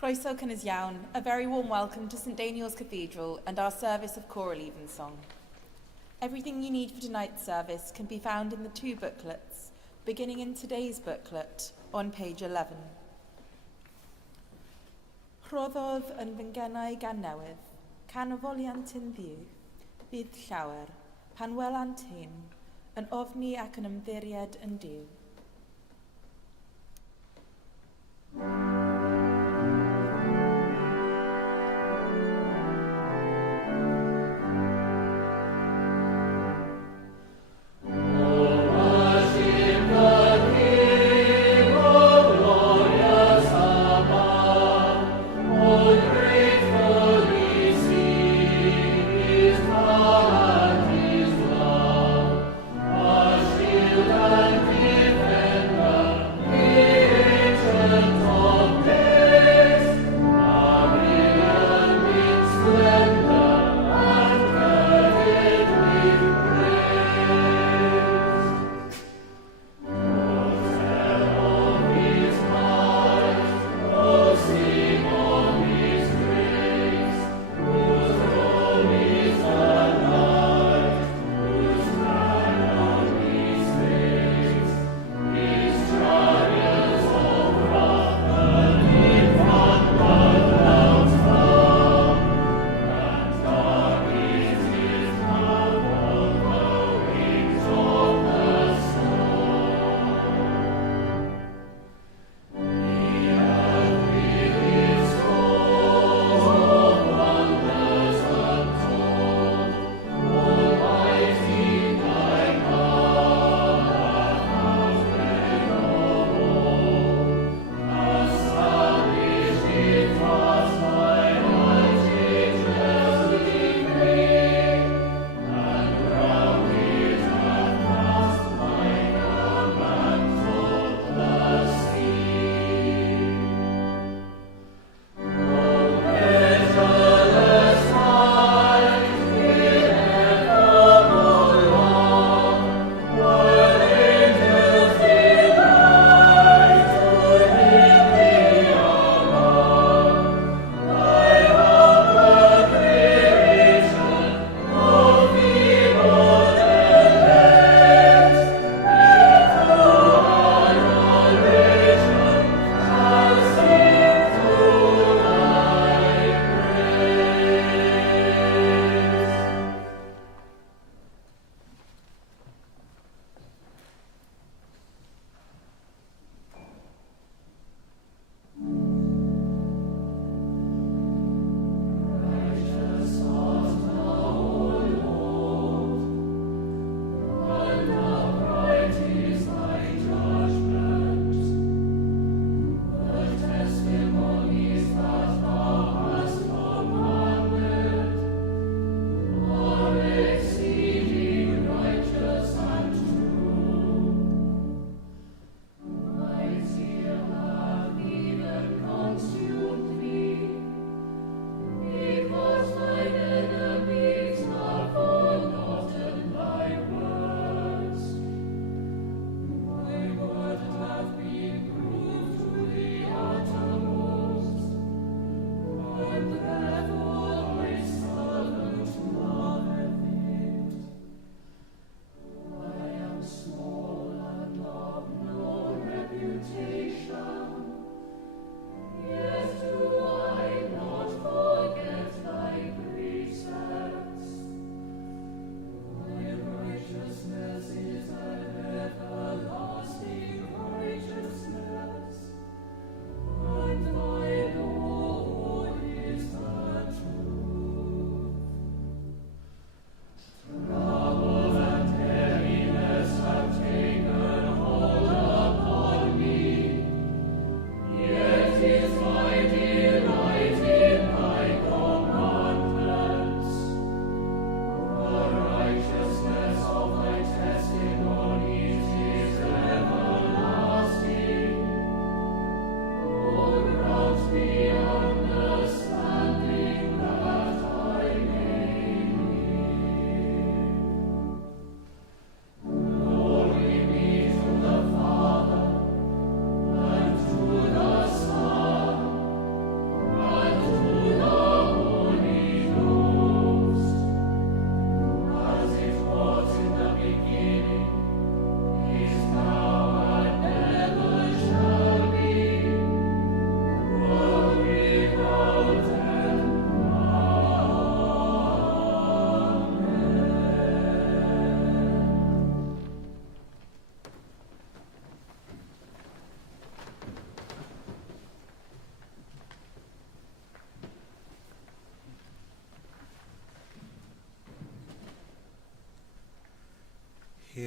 Croeso cynnes iawn, a very warm welcome to St Daniel's Cathedral and our service of Choral Evensong. Everything you need for tonight's service can be found in the two booklets, beginning in today's booklet on page 11. Rhoddodd yn fy ngenau gan newydd, canfoliant yn ddiw, bydd llawer, pan welant hyn, yn ofni ac yn ymddiried yn diw.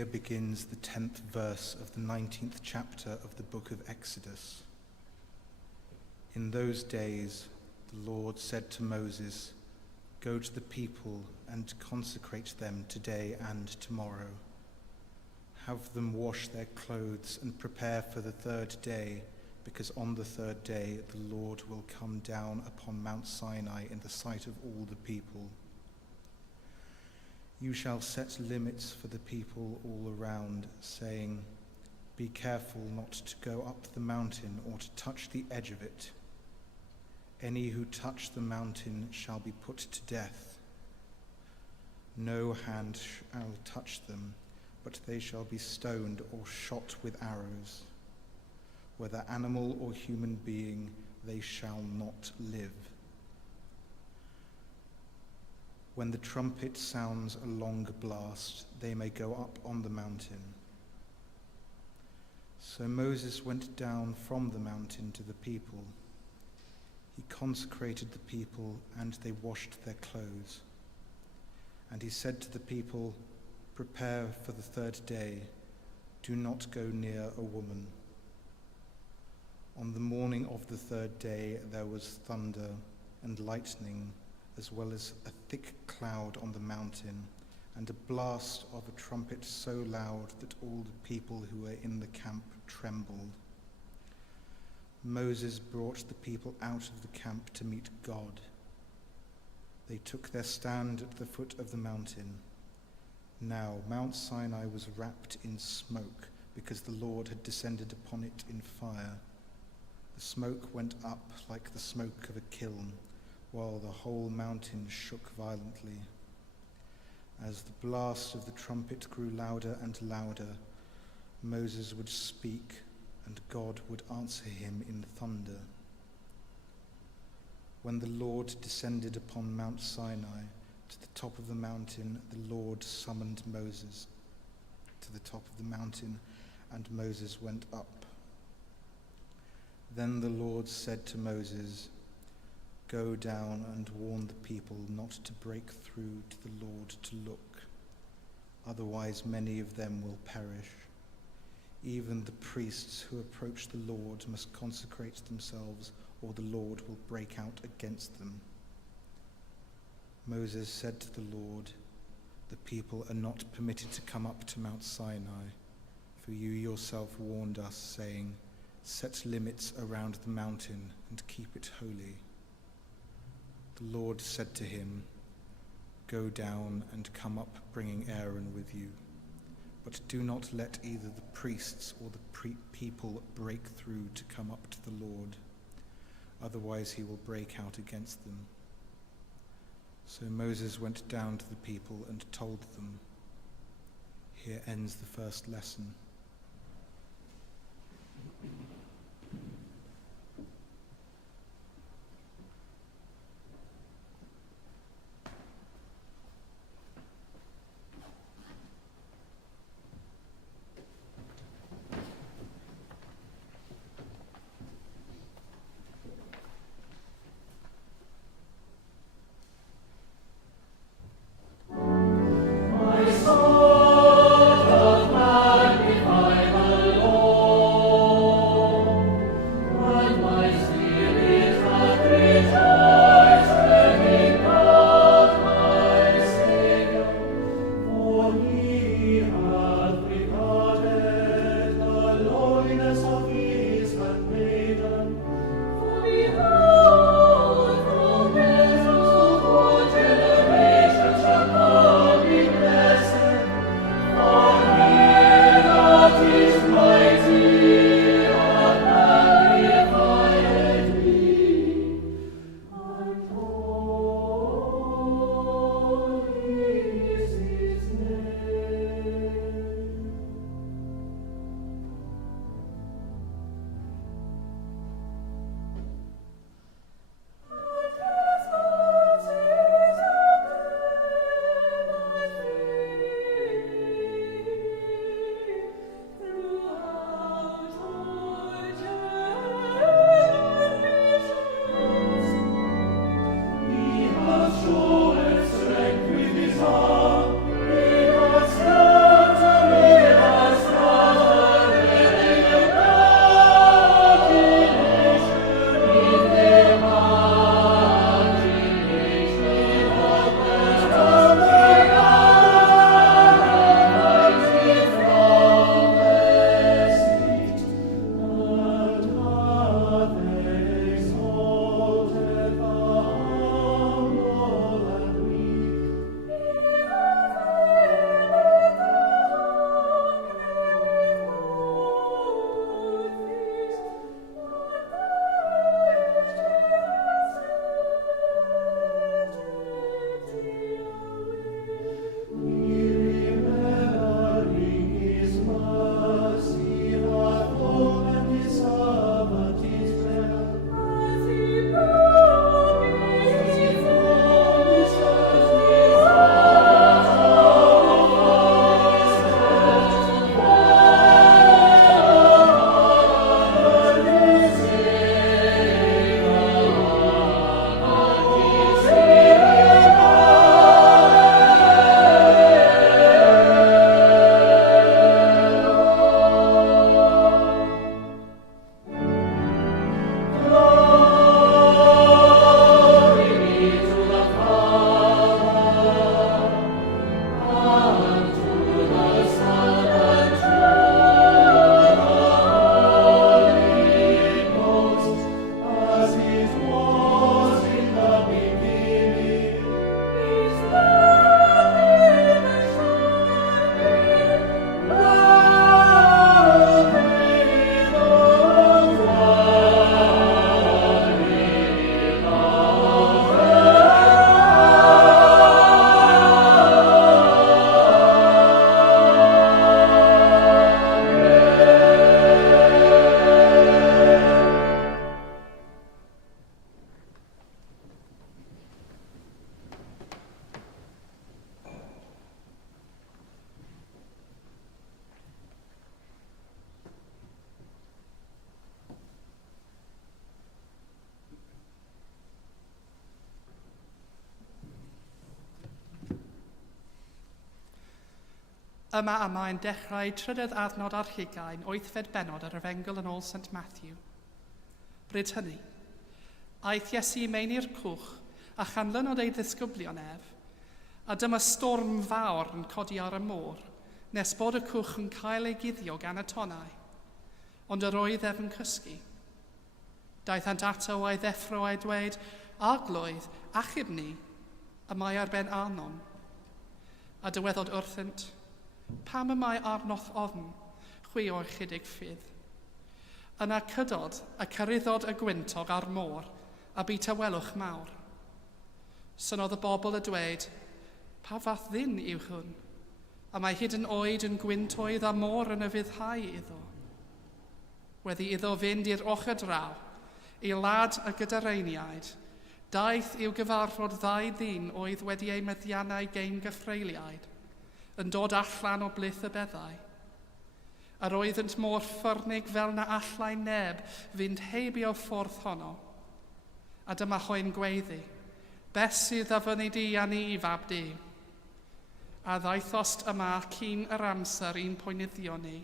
Here begins the 10th verse of the 19th chapter of the book of Exodus. In those days, the Lord said to Moses, "Go to the people and consecrate them today and tomorrow. Have them wash their clothes and prepare for the third day, because on the third day the Lord will come down upon Mount Sinai in the sight of all the people. You shall set limits for the people all around, saying, 'Be careful not to go up the mountain or to touch the edge of it. Any who touch the mountain shall be put to death. No hand shall touch them, but they shall be stoned or shot with arrows. Whether animal or human being, they shall not live. When the trumpet sounds a long blast, they may go up on the mountain.' So Moses went down from the mountain to the people. He consecrated the people, and they washed their clothes. And he said to the people, 'Prepare for the third day. Do not go near a woman.' On the morning of the third day there was thunder and lightning, as well as a thick cloud on the mountain, and a blast of a trumpet so loud that all the people who were in the camp trembled. Moses brought the people out of the camp to meet God. They took their stand at the foot of the mountain. Now Mount Sinai was wrapped in smoke, because the Lord had descended upon it in fire. The smoke went up like the smoke of a kiln, while the whole mountain shook violently. As the blast of the trumpet grew louder and louder, Moses would speak, and God would answer him in thunder. When the Lord descended upon Mount Sinai to the top of the mountain, the Lord summoned Moses to the top of the mountain, and Moses went up. Then the Lord said to Moses, 'Go down and warn the people not to break through to the Lord to look, otherwise many of them will perish. Even the priests who approach the Lord must consecrate themselves, or the Lord will break out against them.' Moses said to the Lord, 'The people are not permitted to come up to Mount Sinai, for you yourself warned us, saying, "Set limits around the mountain and keep it holy." The Lord said to him, 'Go down and come up, bringing Aaron with you. But do not let either the priests or the people break through to come up to the Lord, otherwise he will break out against them.' So Moses went down to the people and told them." Here ends the first lesson. My soul doth magnify Mae'n dechrau trydydd adnod ar 8 bennod ar Efengil yn ôl St Matthew. Bryd hynny, aeth Iesu mewn i'r cwch a chanlynod ei ddisgyblion ef, a dyma storm fawr yn codi ar y môr, nes bod y cwch yn cael ei guddio gan y tonnau, ond yr oedd ef yn cysgu. Daethant ato a'i ddeffro a'i dweud, Arglwydd, achub ni, y mae ar ben arnom. A dyweddod wrthynt, pam y mae arnoth ofn, chwi o'r chydig ffydd. Yna cydod a cyruddod y gwyntog ar môr, a bu tawelwch mawr. Synodd y bobl y dweud, pa fath ddyn yw hwn? A mae hyd yn oed yn gwyntoedd a môr yn y fyddhau iddo. Weddi iddo fynd i'r ochr draw, i lad y gydareiniaid, daeth i'w gyfarfod 2 ddyn oedd wedi ei meddiannau gein gyffreiliaid, yn dod allan o blith y beddau. Yr oeddent mor ffyrnig fel na allai neb fynd heibio ffordd honno. A dyma hoen gweiddi, beth sydd a fyny di a ni i fab di. A ddaethost yma cyn yr amser un poenyddio ni.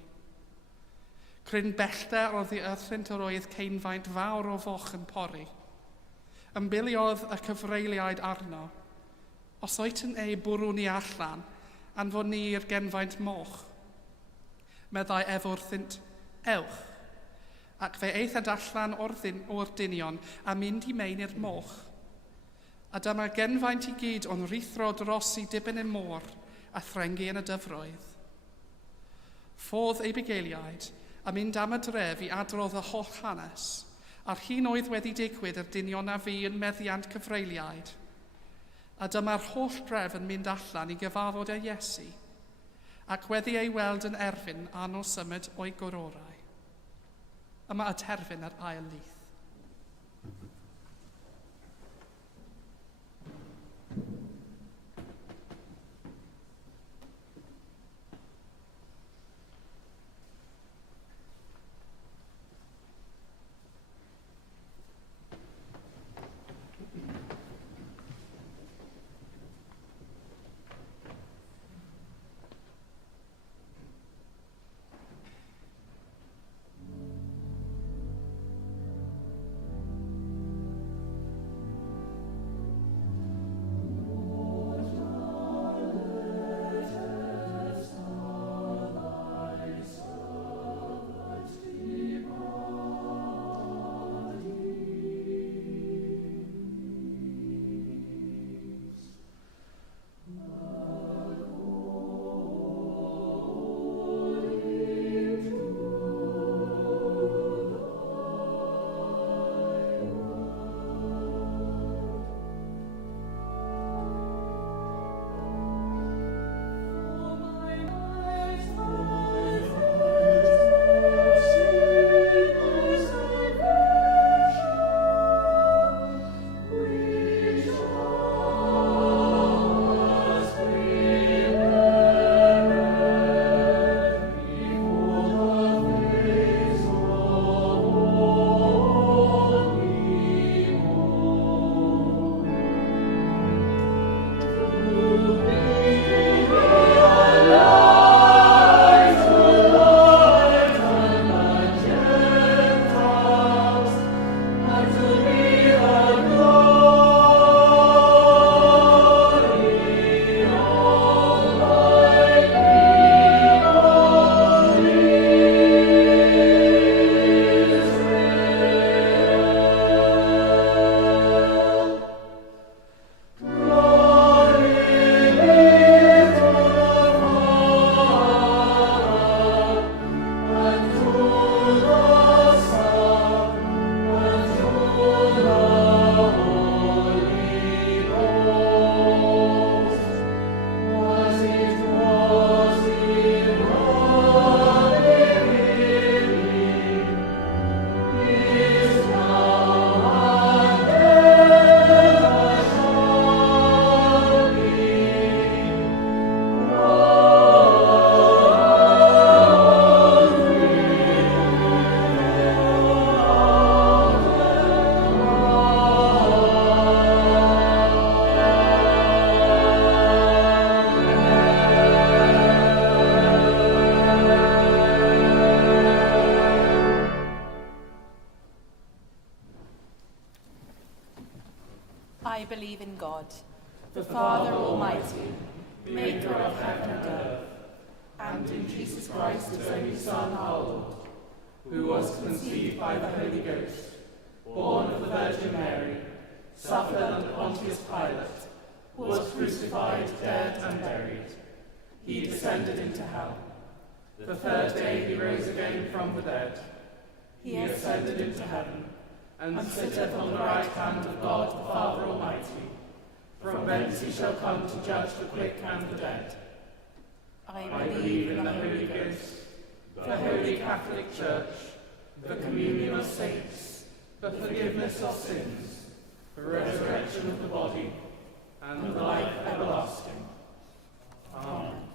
Cryn bellter oedd i wrthynt yr oedd ceinfaint fawr o foch yn pori. Ymbiliodd y cyfreiliaid arno. Os oet yn ei bwrw ni allan, anfon ni i'r genfaint moch. Meddai ef wrthynt, ewch, ac fe eithant allan o'r dynion a mynd i mewn i'r moch. A dyma genfaint i gyd o'n rithro dros i dibyn y môr a threngi yn y dyfroedd. Ffodd ei bugeiliaid a mynd am y dref i adrodd y holl hanes, a'r hyn oedd wedi digwydd yr dynion a fi yn meddiant cyfreiliaid. A dyma'r holl dref yn mynd allan i gyfarfod â Iesu, ac wedi ei weld yn erfyn anno symud o'i gororau. Yma y terfyn yr ail lith. I believe in God, the Father Almighty, maker of heaven and earth, and in Jesus Christ, his only Son, our Lord, who was conceived by the Holy Ghost, born of the Virgin Mary, suffered under Pontius Pilate, was crucified, dead, and buried. He descended into hell. The third day he rose again from the dead. He ascended into heaven, and sitteth on the right hand of God the Father Almighty. From thence he shall come to judge the quick and the dead. I believe in the Holy Ghost, the Holy Catholic Church, the communion of saints, the forgiveness of sins, the resurrection of the body, and the life everlasting. Amen.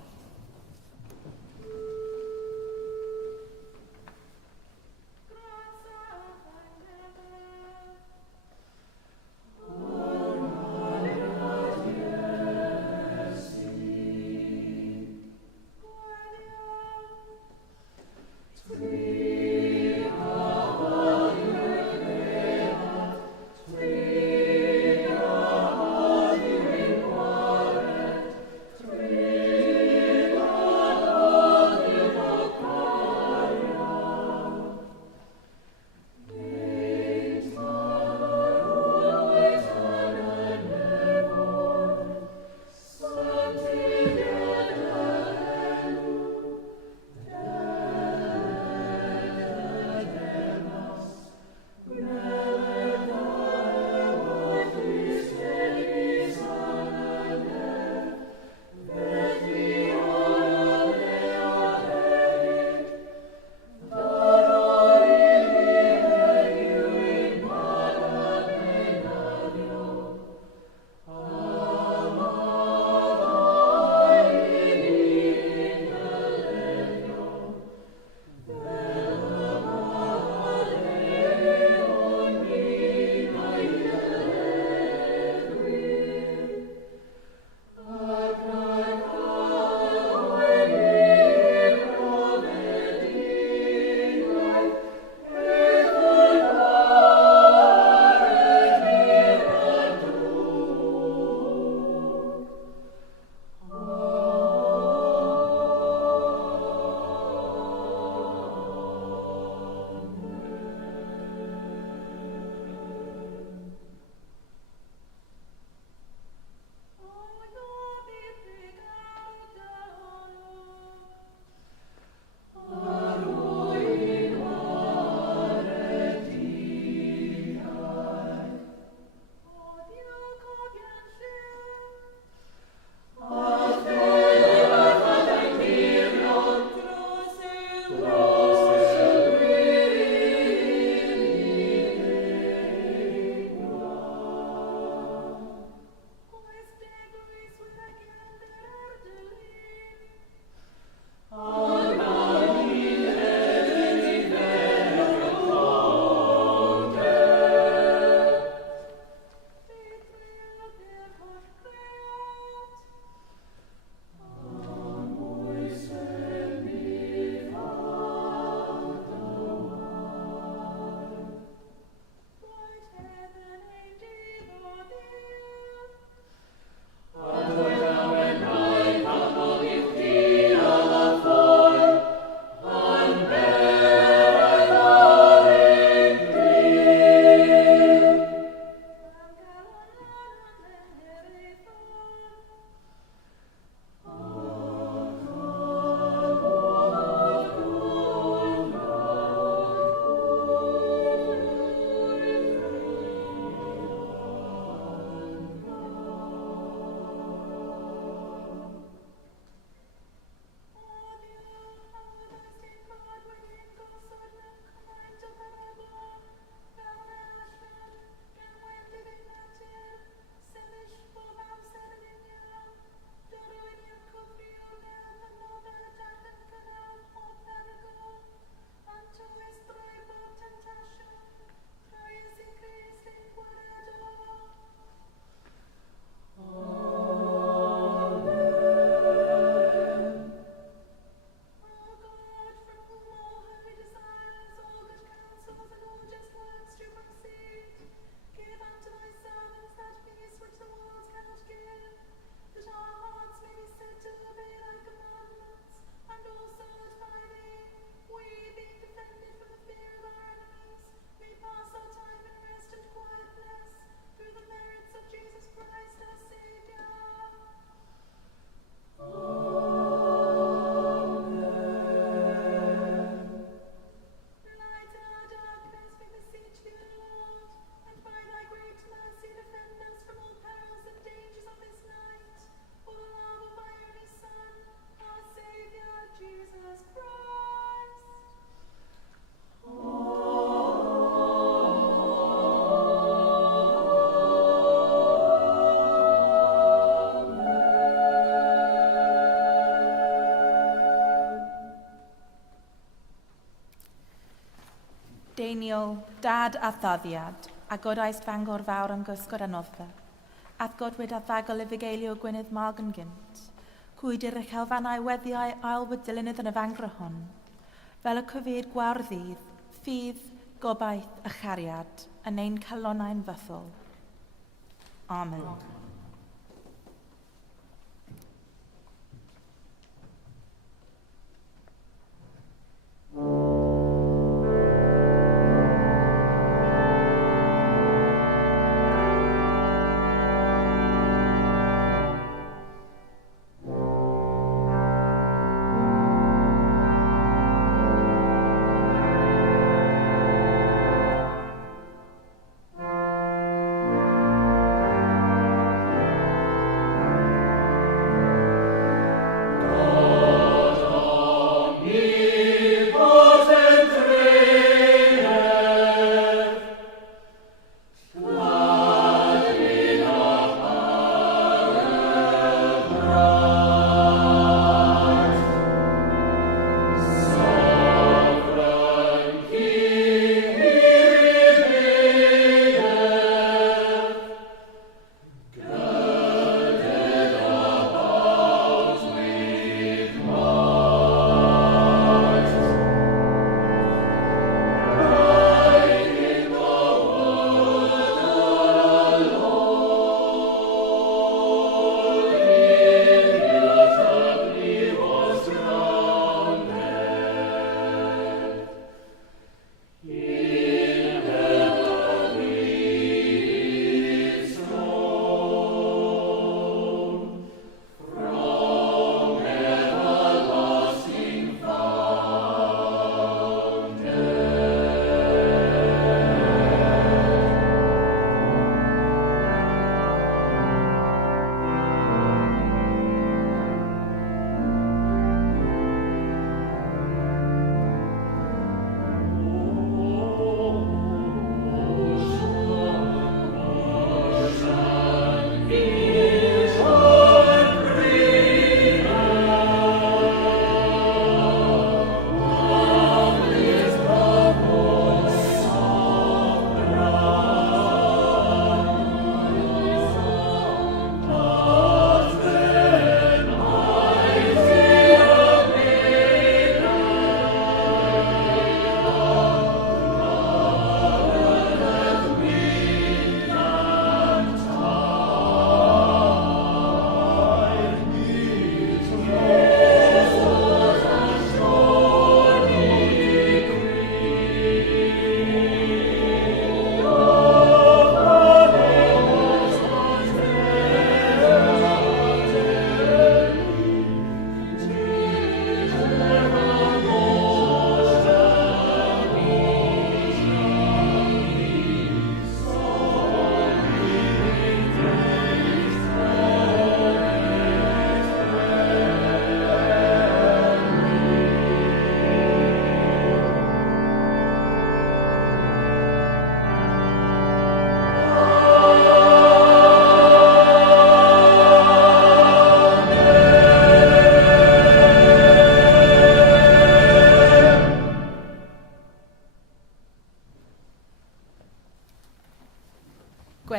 Deinol, dad a thaddiad, a godaist fangor fawr yn gysgod a noddfa, ath godwyd a thagol y fugeilio Gwynedd Marg yn gynt, cwydir eich elfannau weddiau ailwyd dilynydd yn y fangra hon, fel y cyfyd gwarddydd, ffydd, gobaith a chariad, yn ein calonau'n fythol. Amen.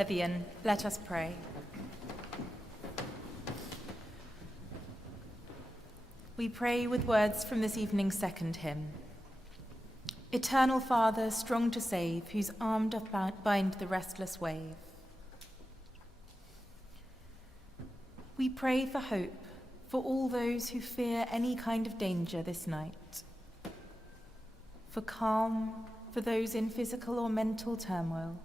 Wedi'r, let us pray. We pray with words from this evening's second hymn. Eternal Father, strong to save, whose arm doth bind the restless wave. We pray for hope for all those who fear any kind of danger this night. For calm for those in physical or mental turmoil,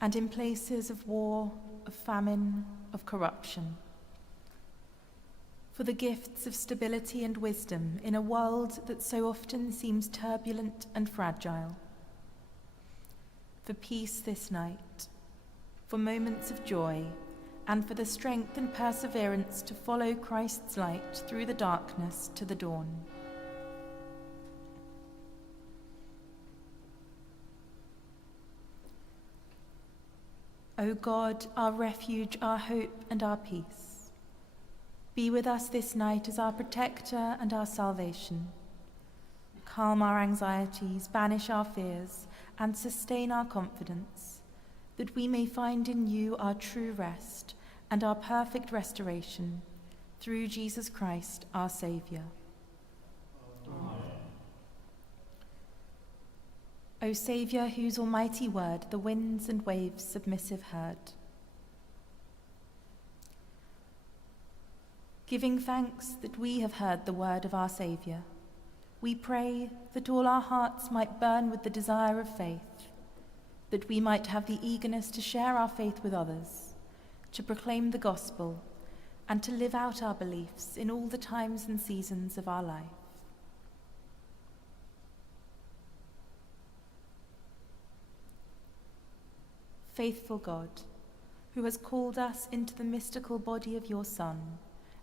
and in places of war, of famine, of corruption. For the gifts of stability and wisdom in a world that so often seems turbulent and fragile. For peace this night, for moments of joy, and for the strength and perseverance to follow Christ's light through the darkness to the dawn. O God, our refuge, our hope, and our peace, be with us this night as our protector and our salvation. Calm our anxieties, banish our fears, and sustain our confidence, that we may find in you our true rest and our perfect restoration, through Jesus Christ, our Saviour. Amen. O Saviour, whose almighty word the winds and waves submissive heard, giving thanks that we have heard the word of our Saviour, we pray that all our hearts might burn with the desire of faith, that we might have the eagerness to share our faith with others, to proclaim the gospel, and to live out our beliefs in all the times and seasons of our life. Faithful God, who has called us into the mystical body of your Son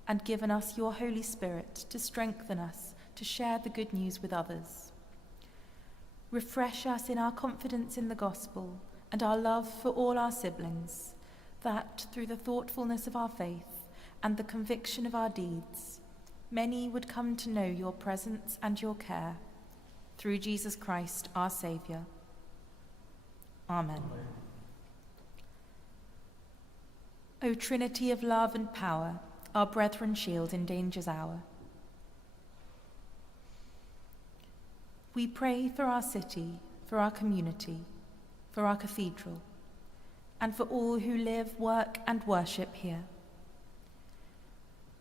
and given us your Holy Spirit to strengthen us to share the good news with others, refresh us in our confidence in the gospel and our love for all our siblings, that through the thoughtfulness of our faith and the conviction of our deeds, many would come to know your presence and your care, through Jesus Christ, our Saviour. Amen. O Trinity of love and power, our brethren shield in danger's hour, we pray for our city, for our community, for our cathedral, and for all who live, work, and worship here.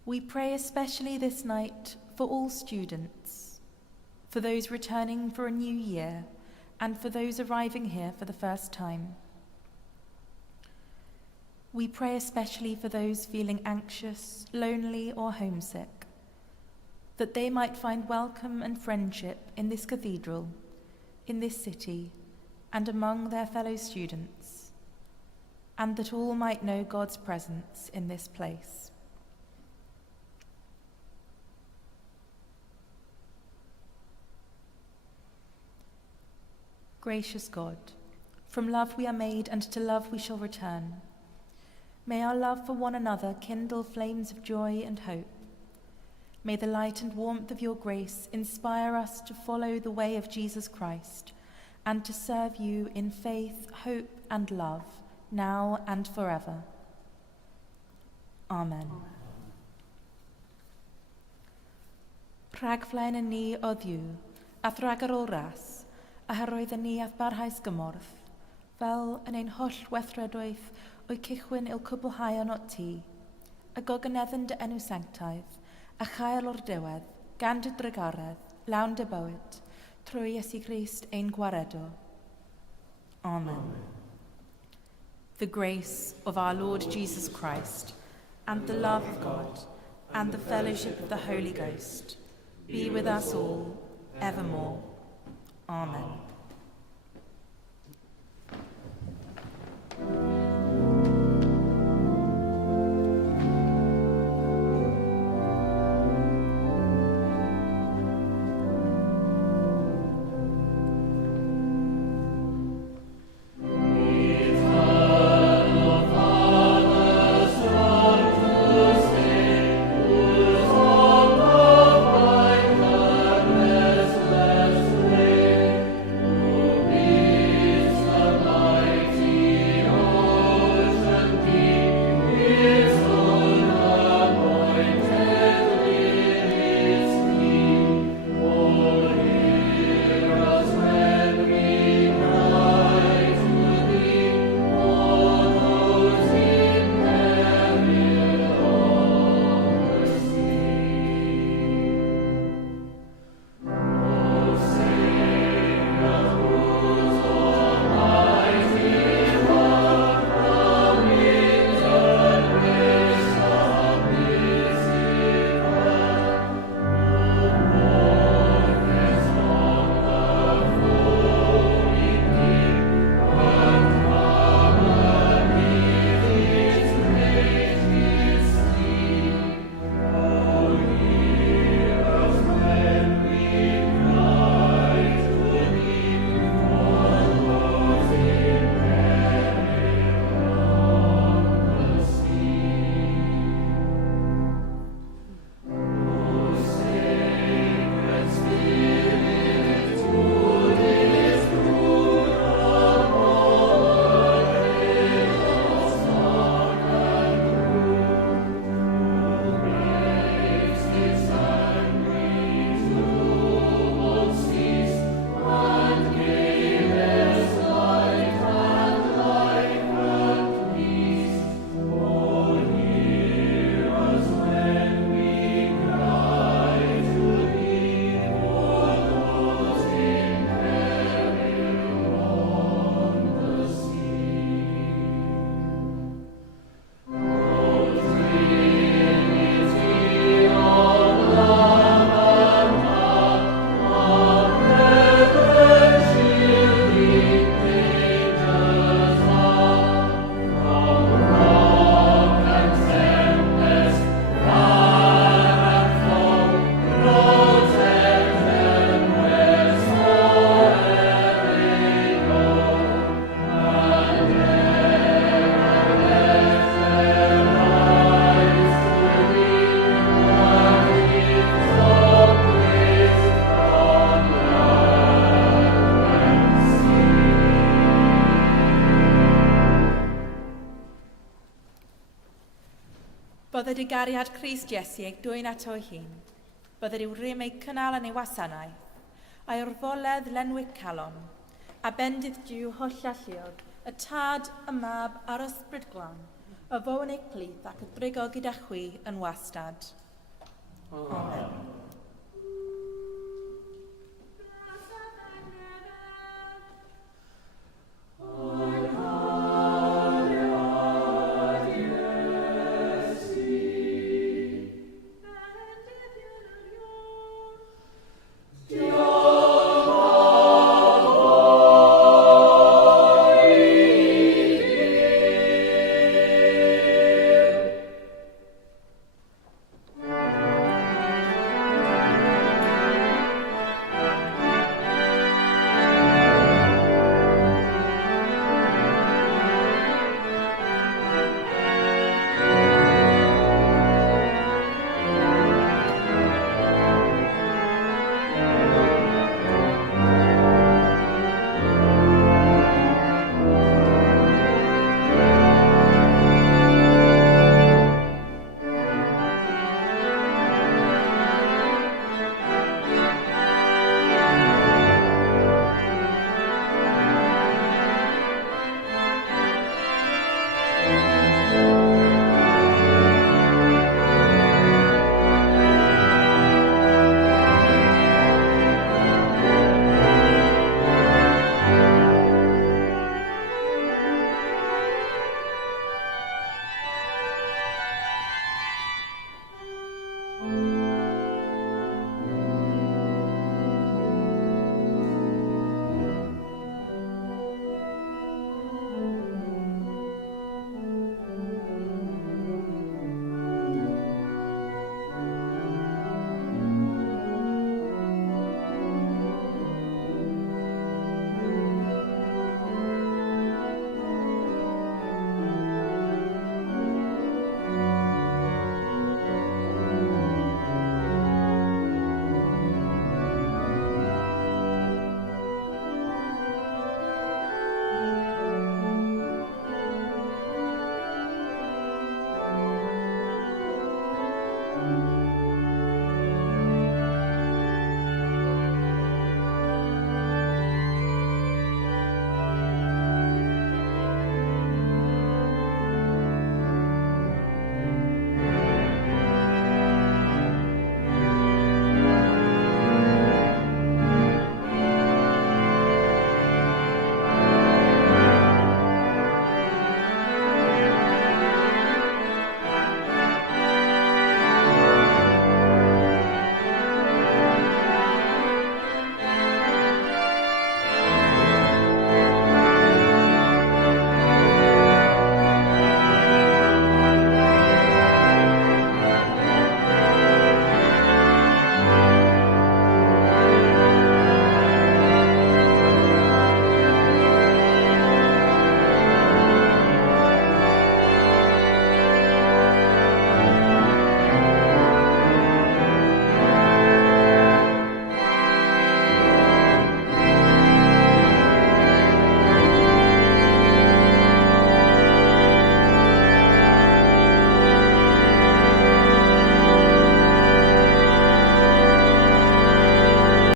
We pray especially this night for all students, for those returning for a new year, and for those arriving here for the first time. We pray especially for those feeling anxious, lonely, or homesick, that they might find welcome and friendship in this cathedral, in this city, and among their fellow students, and that all might know God's presence in this place. Gracious God, from love we are made, and to love we shall return. May our love for one another kindle flames of joy and hope. May the light and warmth of your grace inspire us to follow the way of Jesus Christ and to serve you in faith, hope, and love, now and forever. Amen. Rhagflaen yn ni o ddiw, ath rhag ar ôl ras, a hyroedd yn ni ath barhaus gymorth, fel yn ein holl weithredoedd o'i cychwyn i'l cwblhau o'n ot ti, a gogyneddyn dy enw sanctaidd, a chael o'r diwedd, gan dy drygaredd, lawn dy bywyd, trwy Iesu Grist ein gwaredo. Amen. The grace of our Lord Jesus Christ, and the love of God, and the fellowship of the Holy Ghost, be with us all, evermore. Amen. Bydded y gariad Crist Iesu eich dwy'n ato ei hun. Bydded i'w rym ei cynnal yn ei wasanaeth, a'i orfoledd lenwyc calon, a bendith diw holl alluog, y tad, y mab a'r ysbryd glan, y fown eich plith ac y brigo gyda chwi yn wastad. Amen.